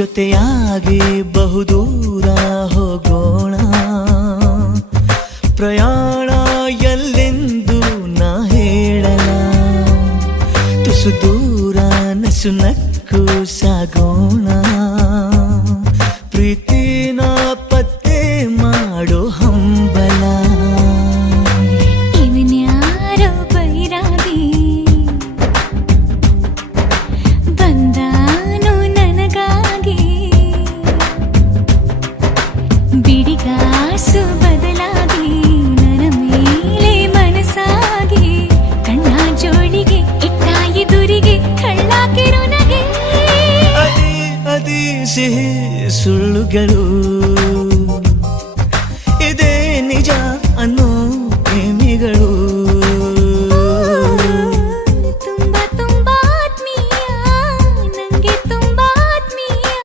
ಜೊತೆಯಾಗಿ ಬಹುದೂರ ಹೋಗೋಣ, ಪ್ರಯಾಣ ಎಲ್ಲೆಂದು ನಾ ಹೇಳಲ, ತುಸು ದೂರ ನಸು ನಕ್ಕು ಸಾಗೋಣ, ಪ್ರೀತಿನ ಪತ್ತೆ ಮಾಡೋ ಹಂಬಲ. ಇವನ್ಯಾರೋ ಬೈರಾಗಿ ಬಂದಾನು ನನಗಾಗಿ, ಬಿಡಿಗಾಸು ಬದಲಾಗಿ ನನ್ನ ಮೇಲೆ ಮನಸ್ಸಾಗಿ, ಕಣ್ಣ ಜೋಳಿಗೆ ಇಟ್ಟ ಎದುರಿಗೆ ಕಳ್ಳಾಕಿರೋ ನಗೆ, ಅದೇ ಸಿಹಿ ಸುಳ್ಳುಗಳು.